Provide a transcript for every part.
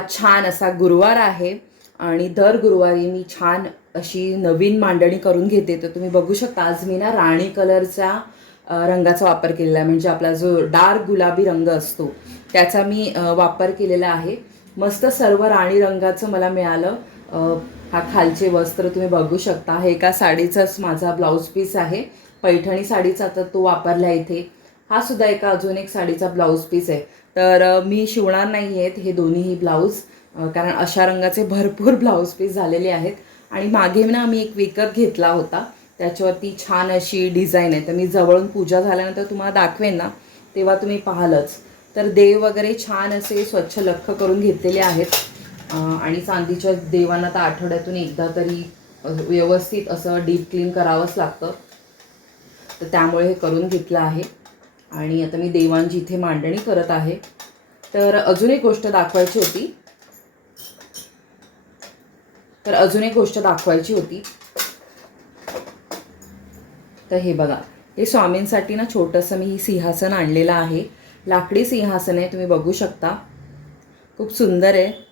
आज छान असा गुरुवार आहे आणि दर गुरुवारी मी छान अशी नवीन मांडणी करून घेते. तर तुम्ही बघू शकता आज मी ना राणी कलरचा रंगाचा वापर केलेला आहे. म्हणजे आपला जो डार्क गुलाबी रंग असतो त्याचा मी वापर केलेला आहे. मस्त सर्व राणी रंगाचं मला मिळालं. हा खालचे वस्त्र तुम्ही बघू शकता. हे एका साडीचाच माझा ब्लाऊज पीस आहे. पैठणी साडीचा तर तो वापरला इथे. हा सुद्धा एका अजून एक साडीचा ब्लाऊज पीस आहे. तर मी शिवणार नाही आहेत हे दोन्हीही ब्लाऊज. कारण अशा रंगाचे भरपूर ब्लाऊज पीस झालेले आहेत. आणि मागे ना मी एक विकत घेतला होता. त्याच्यावरती छान अशी डिझाईन आहे. तर मी जवळून पूजा झाल्यानंतर तुम्हाला दाखवेन ना. तेव्हा तुम्ही पाहालच. तर देव वगैरे छान असे स्वच्छ लख्ख करून घेतलेले आहेत. आणि चांदीच्या देवांना तर आठवड्यातून एकदा तरी व्यवस्थित असं डीप क्लीन करावंच लागतं. तर त्यामुळे हे करून घेतलं आहे. आणि आता मी देवांची इथे मांडणी करत आहे. तर अजून एक गोष्ट दाखवायची होती. तर अजून एक गोष्ट दाखवायची होती. तर हे बघा हे स्वामींसाठी ना छोटंसं मी सिंहासन आणलेलं आहे. लाकडी सिंहासन आहे तुम्ही बघू शकता. खूप सुंदर आहे.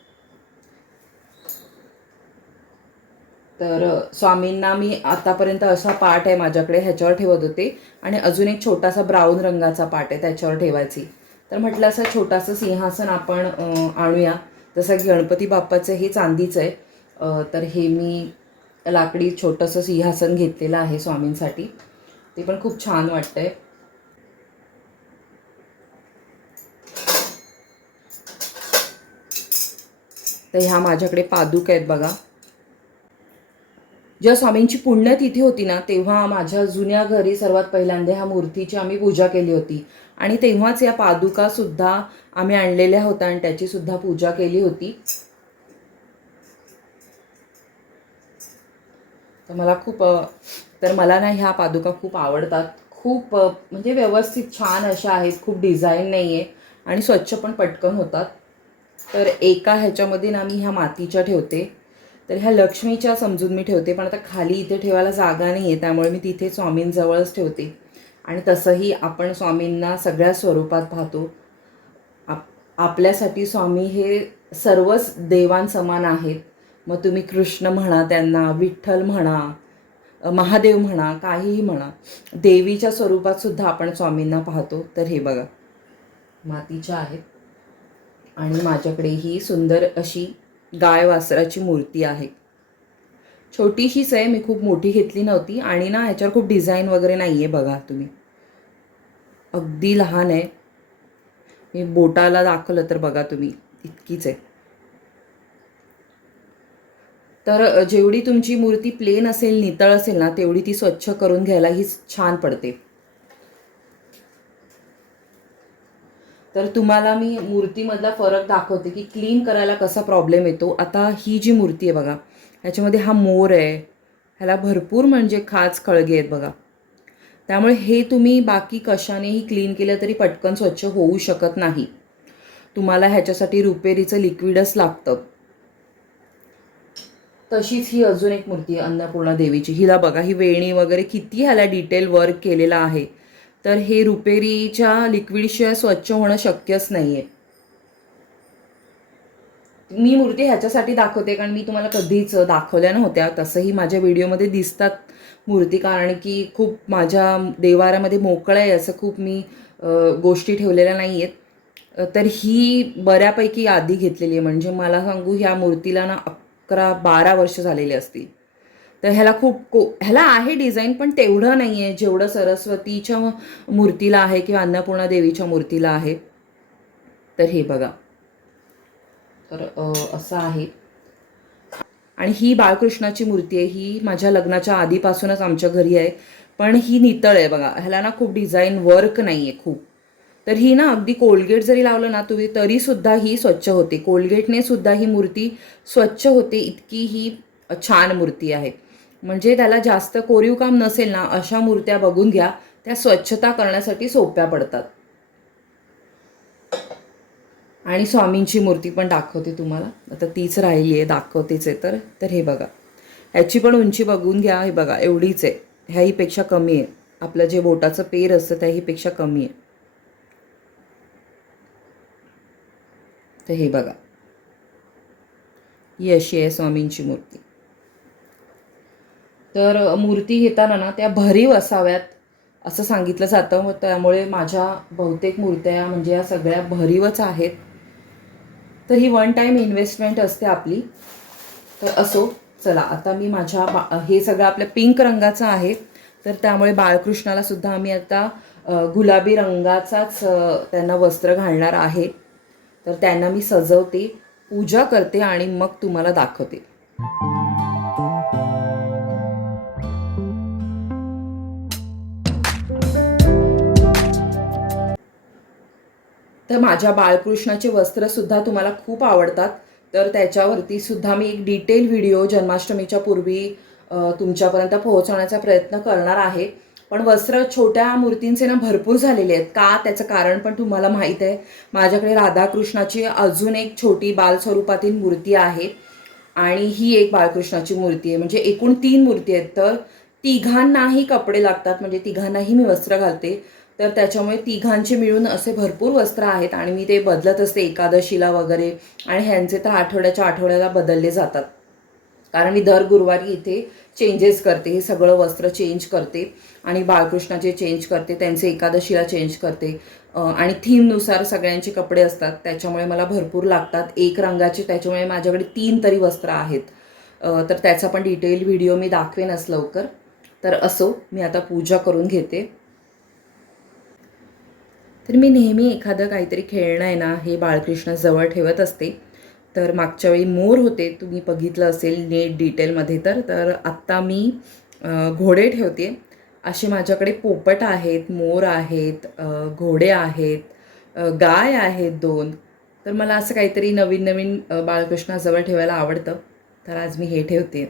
तर स्वामींना मी आतापर्यंत असा पाट आहे माझ्याकडे ह्याच्यावर ठेवत होते. आणि अजून एक छोटासा ब्राऊन रंगाचा पाट आहे त्याच्यावर ठेवायची. तर म्हटलं असं छोटासा सिंहासन आपण आणूया. जसं की गणपती बाप्पाचं हे चांदीचं आहे. तर हे मी लाकडी छोटंसं सिंहासन घेतलेलं आहे स्वामींसाठी. ते पण खूप छान वाटतंय. तर ह्या माझ्याकडे पादुक आहेत बघा. जेव्हा स्वामींची पुण्यतिथी होती ना तेव्हा माझ्या जुन्या घरी सर्वात पहिल्यांदा ह्या मूर्तीची आम्ही पूजा केली होती. आणि तेव्हाच या पादुका सुद्धा आम्ही आणलेल्या होत्या आणि त्याची सुद्धा पूजा केली होती. तर मला खूप तर मला ना ह्या पादुका खूप आवडतात. खूप म्हणजे व्यवस्थित छान अशा आहेत खूप डिझाईन नाही आहे आणि स्वच्छ पण पटकन होतात. तर एका ह्याच्यामध्ये ना मी ह्या मातीच्या ठेवते. तर ह्या लक्ष्मीच्या समजून मी ठेवते पण आता खाली इथे ठेवायला जागा नाही आहे त्यामुळे मी तिथे स्वामींजवळच ठेवते. आणि तसंही आपण स्वामींना सगळ्या स्वरूपात पाहतो. आप आपल्यासाठी स्वामी हे सर्वच देवांसमान आहेत. मग तुम्ही कृष्ण म्हणा त्यांना विठ्ठल म्हणा महादेव म्हणा काहीही म्हणा देवीच्या स्वरूपात सुद्धा आपण स्वामींना पाहतो. तर हे बघा मातीच्या आहेत. आणि माझ्याकडे ही सुंदर अशी गाय वासराची मूर्ती आहे. छोटीशीच आहे मी खूप मोठी घेतली नव्हती आणि ना ह्याच्यावर खूप डिझाईन वगैरे नाही आहे बघा तुम्ही. अगदी लहान आहे. मी बोटाला दाखवलं तर बघा तुम्ही इतकीच आहे. तर जेवढी तुमची मूर्ती प्लेन असेल नितळ असेल ना तेवढी ती स्वच्छ करून घ्यायला हीच छान पडते. तर तुम्हाला मी मूर्तीमधला फरक दाखवते की क्लीन करायला कसा प्रॉब्लेम येतो. आता ही जी मूर्ती आहे बघा ह्याच्यामध्ये हा मोर आहे. ह्याला भरपूर म्हणजे खाच खळगे आहेत बघा. त्यामुळे हे तुम्ही बाकी कशानेही क्लीन केलं तरी पटकन स्वच्छ होऊ शकत नाही. तुम्हाला ह्याच्यासाठी रुपेरीचं लिक्विडच लागतं. तशीच ही अजून एक मूर्ती आहे अन्नपूर्णा देवीची. हिला बघा ही वेणी वगैरे किती ह्याला डिटेल वर्क केलेलं आहे. तर हे रुपेरीच्या लिक्विडशिवाय स्वच्छ होणं शक्यच नाही आहे मी मूर्ती ह्याच्यासाठी दाखवते कारण मी तुम्हाला कधीच दाखवल्या नव्हत्या. तसंही माझ्या व्हिडिओमध्ये दिसतात मूर्ती कारण की खूप माझ्या देवारामध्ये मोकळं आहे असं खूप मी गोष्टी ठेवलेल्या नाही आहेत तर ही बऱ्यापैकी यादी घेतलेली आहे. म्हणजे मला सांगू ह्या मूर्तीला ना अकरा बारा वर्ष झालेली असतील. तर ह्याला खूप को ह्याला आहे डिझाईन पण तेवढं नाही आहे जेवढं सरस्वतीच्या मूर्तीला आहे किंवा अन्नपूर्णा देवीच्या मूर्तीला आहे. तर हे बघा. तर असं आहे. आणि ही बाळकृष्णाची मूर्ती आहे. ही माझ्या लग्नाच्या आधीपासूनच आमच्या घरी आहे. पण ही नितळ आहे बघा. ह्याला ना खूप डिझाईन वर्क नाही आहे खूप. तर ही ना अगदी कोलगेट जरी लावलं ना तुम्ही तरीसुद्धा ही स्वच्छ होते. कोलगेटने सुद्धा ही मूर्ती स्वच्छ होते. इतकी ही छान मूर्ती आहे. म्हणजे त्याला जास्त कोरीव काम नसेल ना अशा मूर्त्या बघून घ्या. त्या स्वच्छता करण्यासाठी सोप्या पडतात. आणि स्वामींची मूर्ती पण दाखवते तुम्हाला. आता तीच राहिली आहे दाखवतेच आहे तर. तर हे बघा. ह्याची पण उंची बघून घ्या. हे बघा एवढीच आहे. ह्याहीपेक्षा कमी आहे. आपलं जे बोटाचं पेर असतं त्याहीपेक्षा कमी आहे. तर हे बघा. ही अशी आहे स्वामींची मूर्ती. तर मूर्ती घेताना ना त्या भरीव असाव्यात असं सांगितलं जातं. व त्यामुळे माझ्या बहुतेक मूर्त्या म्हणजे या सगळ्या भरीवच आहेत. तर ही वन टाईम इन्व्हेस्टमेंट असते आपली. तर असो चला आता मी माझ्या बा हे सगळं आपल्या पिंक रंगाचं आहे. तर त्यामुळे बाळकृष्णाला सुद्धा आम्ही आता गुलाबी रंगाचाच त्यांना वस्त्र घालणार आहे. तर त्यांना मी सजवते पूजा करते आणि मग तुम्हाला दाखवते. तर माझ्या बाळकृष्णाचे वस्त्रसुद्धा तुम्हाला खूप आवडतात. तर त्याच्यावरती सुद्धा मी एक डिटेल व्हिडिओ जन्माष्टमीच्या पूर्वी तुमच्यापर्यंत पोहोचवण्याचा प्रयत्न करणार आहे. पण वस्त्र छोट्या मूर्तींचे ना भरपूर झालेले आहेत. का त्याचं कारण पण तुम्हाला माहीत आहे. माझ्याकडे राधाकृष्णाची अजून एक छोटी बालस्वरूपातील मूर्ती आहे. आणि ही एक बाळकृष्णाची मूर्ती आहे. म्हणजे एकूण तीन मूर्ती आहेत. तर तिघांनाही कपडे लागतात. म्हणजे तिघांनाही मी वस्त्र घालते. तर त्याच्यामुळे तिघांचे मिळून असे भरपूर वस्त्र आहेत आणि मी ते बदलत असते एकादशीला वगैरे आणि ह्यांचे तर आठवड्याच्या आठवड्याला बदलले जातात. कारण मी दर गुरुवारी इथे चेंजेस करते हे सगळं वस्त्र चेंज करते आणि बाळकृष्णाचे चेंज करते त्यांचे एकादशीला चेंज करते. आणि थीमनुसार सगळ्यांचे कपडे असतात त्याच्यामुळे मला भरपूर लागतात. एक रंगाचे त्याच्यामुळे माझ्याकडे तीन तरी वस्त्र आहेत. तर त्याचा पण डिटेल व्हिडिओ मी दाखवेनच लवकर. तर असो मी आता पूजा करून घेते. तर मी नेहमी एखादं काहीतरी खेळणं आहे ना हे बाळकृष्ण जवळ ठेवत असते. तर मागच्या वेळी मोर होते तुम्ही बघितलं असेल नेट डिटेलमध्ये तर तर आत्ता मी घोडे ठेवते. असे माझ्याकडे पोपट आहेत मोर आहेत घोडे आहेत गाय आहेत दोन. तर मला असं काहीतरी नवीन नवीन बाळकृष्णाजवळ ठेवायला आवडतं. तर आज मी हे ठेवते.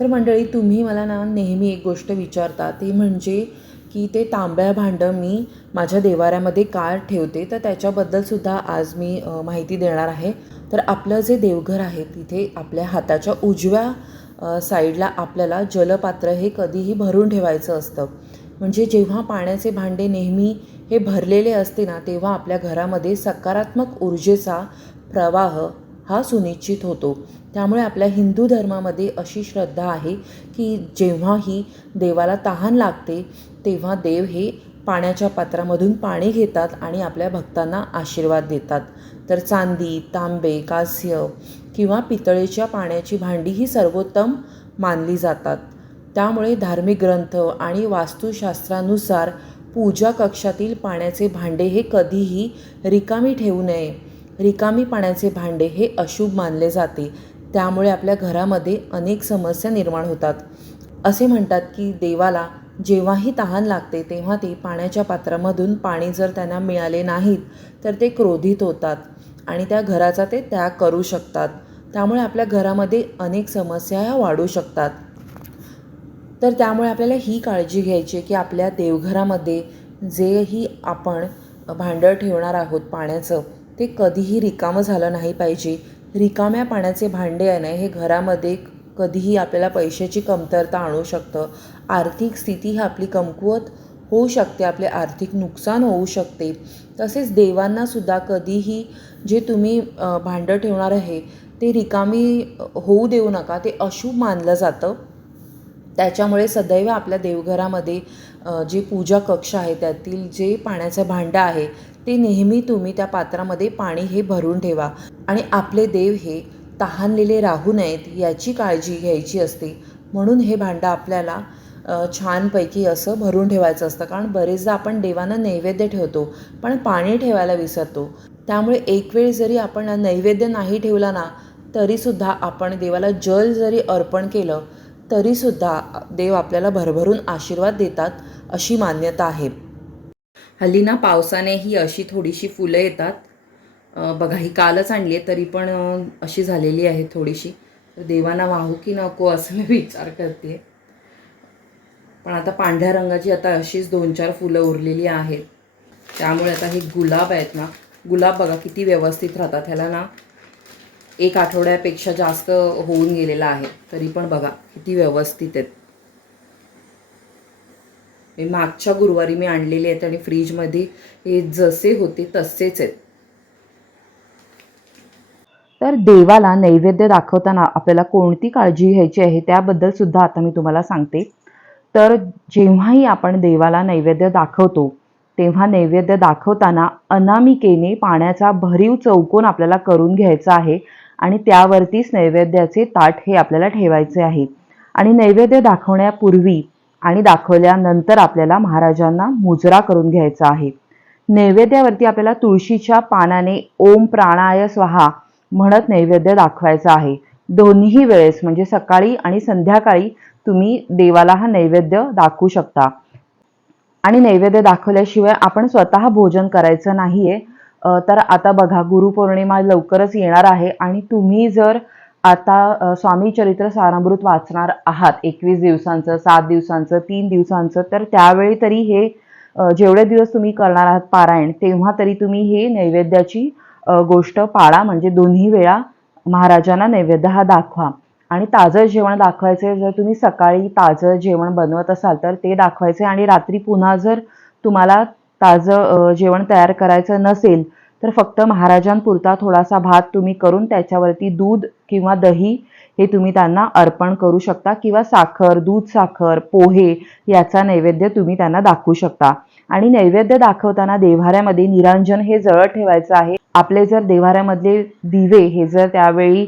तर मंडळी तुम्ही मला ना नेहमी एक गोष्ट विचारता ती म्हणजे की ते तांब्या भांडं मी माझ्या देवाऱ्यामध्ये का ठेवते. तर त्याच्याबद्दलसुद्धा आज मी माहिती देणार आहे. तर आपलं जे देवघर आहे तिथे आपल्या हाताच्या उजव्या साईडला आपल्याला जलपात्र हे कधीही भरून ठेवायचं असतं. म्हणजे जेव्हा पाण्याचे भांडे नेहमी हे भरलेले असते ना तेव्हा आपल्या घरामध्ये सकारात्मक ऊर्जेचा प्रवाह हा सुनिश्चित होतो. त्यामुळे आपल्या हिंदू धर्मामध्ये अशी श्रद्धा आहे की जेव्हाही देवाला तहान लागते तेव्हा देव हे पाण्याच्या पात्रामधून पाणी घेतात आणि आपल्या भक्तांना आशीर्वाद देतात. तर चांदी तांबे कांस्य किंवा पितळेच्या पाण्याची भांडी ही सर्वोत्तम मानली जातात. त्यामुळे धार्मिक ग्रंथ आणि वास्तुशास्त्रानुसार पूजा कक्षातील पाण्याचे भांडे हे कधीही रिकामी ठेवू नये. रिकामी पाण्याचे भांडे हे अशुभ मानले जाते. त्यामुळे आपल्या घरामध्ये अनेक समस्या निर्माण होतात. असे म्हणतात की देवाला जेव्हाही तहान लागते तेव्हा ते पाण्याच्या पात्रामधून पाणी जर त्यांना मिळाले नाहीत तर ते क्रोधित होतात आणि त्या घराचा ते त्याग करू शकतात. त्यामुळे आपल्या घरामध्ये अनेक समस्या ह्या वाढू शकतात. तर त्यामुळे आपल्याला ही काळजी घ्यायची आहे की आपल्या देवघरामध्ये जेही आपण भांडं ठेवणार आहोत पाण्याचं ते कधीही रिकामं झालं नाही पाहिजे. रिकाम्या पाण्याचे भांडे आहे ना हे घरामध्ये कधीही आपल्याला पैशाची कमतरता आणू शकतं. आर्थिक स्थिती ही आपली कमकुवत होऊ शकते आपले आर्थिक नुकसान होऊ शकते. तसेच देवांनासुद्धा कधीही जे तुम्ही भांडं ठेवणार आहे ते रिकामी होऊ देऊ नका. ते अशुभ मानलं जातं. त्याच्यामुळे सदैव आपल्या देवघरामध्ये जे पूजा कक्ष आहे त्यातील जे पाण्याचं भांडं आहे ते नेहमी तुम्ही त्या पात्रामध्ये पाणी हे भरून ठेवा. आणि आपले देव हे तहानलेले राहू नयेत याची काळजी घ्यायची असते. म्हणून हे भांडं आपल्याला छानपैकी असं भरून ठेवायचं असतं. कारण बरेचदा आपण देवांना नैवेद्य ठेवतो पण पाणी ठेवायला विसरतो. त्यामुळे एक वेळ जरी आपण नैवेद्य नाही ठेवला ना तरीसुद्धा आपण देवाला जल जरी अर्पण केलं तरीसुद्धा देव आपल्याला भरभरून आशीर्वाद देतात अशी मान्यता आहे. हल्ली ना पावसाने ही अशी थोडीशी फुलं येतात बघा ही कालच आणली आहे तरी पण अशी झालेली आहे थोडीशी. तर देवांना वाहू की नको असं मी विचार करते. पण आता पांढऱ्या रंगाची आता अशीच दोन चार फुलं उरलेली आहेत. त्यामुळे आता हे गुलाब आहेत ना गुलाब बघा किती व्यवस्थित राहतात. ह्याला ना एक आठवड्यापेक्षा जास्त होऊन गेलेला आहे तरी पण बघा किती व्यवस्थित आहेत. हे मागच्या गुरुवारी मी आणलेले आहेत आणि फ्रीजमध्ये हे जसे होते तसेच आहेत. तर देवाला नैवेद्य दाखवताना आपल्याला कोणती काळजी घ्यायची आहे त्याबद्दल सुद्धा आता मी तुम्हाला सांगते. तर जेव्हाही आपण देवाला नैवेद्य दाखवतो तेव्हा नैवेद्य दाखवताना अनामिकेने पाण्याचा भरीव चौकोन आपल्याला करून घ्यायचा आहे आणि त्यावरतीच नैवेद्याचे ताट हे आपल्याला ठेवायचे आहे. आणि नैवेद्य दाखवण्यापूर्वी आणि दाखवल्यानंतर आपल्याला महाराजांना मुजरा करून घ्यायचा आहे. नैवेद्यावरती आपल्याला तुळशीच्या पानाने ओम प्राणाय स्वाहा म्हणत नैवेद्य दाखवायचा आहे. दोन्ही वेळेस म्हणजे सकाळी आणि संध्याकाळी तुम्ही देवाला हा नैवेद्य दाखवू शकता. आणि नैवेद्य दाखवल्याशिवाय आपण स्वतः भोजन करायचं नाहीये. तर आता बघा गुरुपौर्णिमा लवकरच येणार आहे आणि तुम्ही जर आता स्वामी चरित्र सारामृत वाचणार आहात एकवीस दिवसांचं सात दिवसांचं तीन दिवसांचं तर त्यावेळी तरी हे जेवढे दिवस तुम्ही करणार आहात पारायण तेव्हा तरी तुम्ही हे नैवेद्याची गोष्ट पाळा म्हणजे दोन्ही वेळा महाराजांना नैवेद्य हा दाखवा. आणि ताजं जेवण दाखवायचे जर तुम्ही सकाळी ताजं जेवण बनवत असाल तर ते दाखवायचे आणि रात्री पुन्हा जर तुम्हाला ताजं जेवण तयार करायचं नसेल तर फक्त महाराजांपुरता थोडासा भात तुम्ही करून त्याच्यावरती दूध किंवा दही हे तुम्ही त्यांना अर्पण करू शकता किंवा साखर दूध साखर पोहे याचा नैवेद्य तुम्ही त्यांना दाखवू शकता. आणि नैवेद्य दाखवताना देव्हाऱ्यामध्ये निरांजन हे जळत ठेवायचं आहे. आपले जर देव्हाऱ्यामधले दिवे हे जर त्यावेळी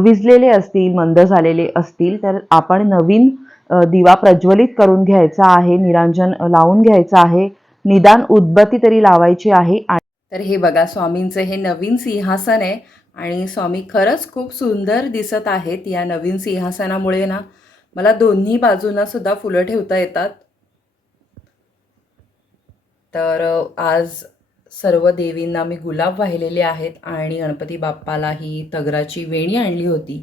विजलेले असतील मंद झालेले असतील तर आपण नवीन दिवा प्रज्वलित करून घ्यायचा आहे निरांजन लावून घ्यायचं आहे. निदान उदबत्ती तरी लावायची आहे तर हे बघा स्वामींचं हे नवीन सिंहासन आहे आणि स्वामी खरंच खूप सुंदर दिसत आहेत या नवीन सिंहासनामुळे ना. मला दोन्ही बाजूंना सुद्धा फुलं ठेवता येतात. तर आज सर्व देवींना मी गुलाब वाहिलेले आहेत आणि गणपती बाप्पाला ही तगराची वेणी आणली होती.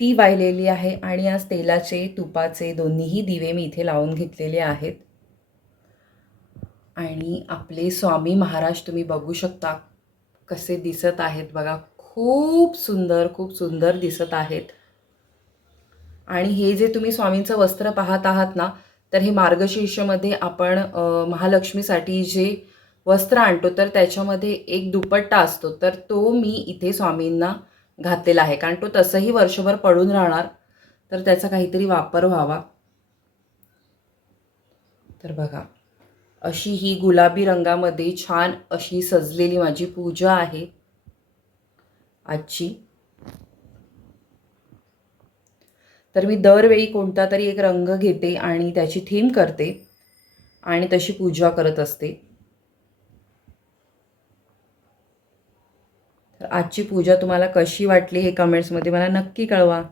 ती वाहिलेली आहे आणि आज तेलाचे तुपाचे दोन्हीही दिवे मी इथे लावून घेतलेले आहेत. आणि आपले स्वामी महाराज तुम्ही बघू शकता कसे दिसत आहेत बघा. खूप सुंदर खूप सुंदर दिसत आहेत. आणि हे जे तुम्ही स्वामींचं वस्त्र पाहत आहात ना तर हे मार्गशीर्षमध्ये आपण महालक्ष्मीसाठी जे वस्त्र आणतो तर त्याच्यामध्ये एक दुपट्टा असतो. तर तो मी इथे स्वामींना घातलेला आहे. कारण तो तसंही वर्षभर पडून राहणार. तर त्याचा काहीतरी वापर व्हावा. तर बघा. अशी ही गुलाबी रंगामध्ये छान अशी सजलेली माझी पूजा आहे. आजची. तर मी दरवेळी कोणता तरी एक रंग घेते आणि त्याची थीम करते आणि तशी पूजा करत असते. तर आजची पूजा तुम्हाला कशी वाटली हे कमेंट्समध्ये मला नक्की कळवा.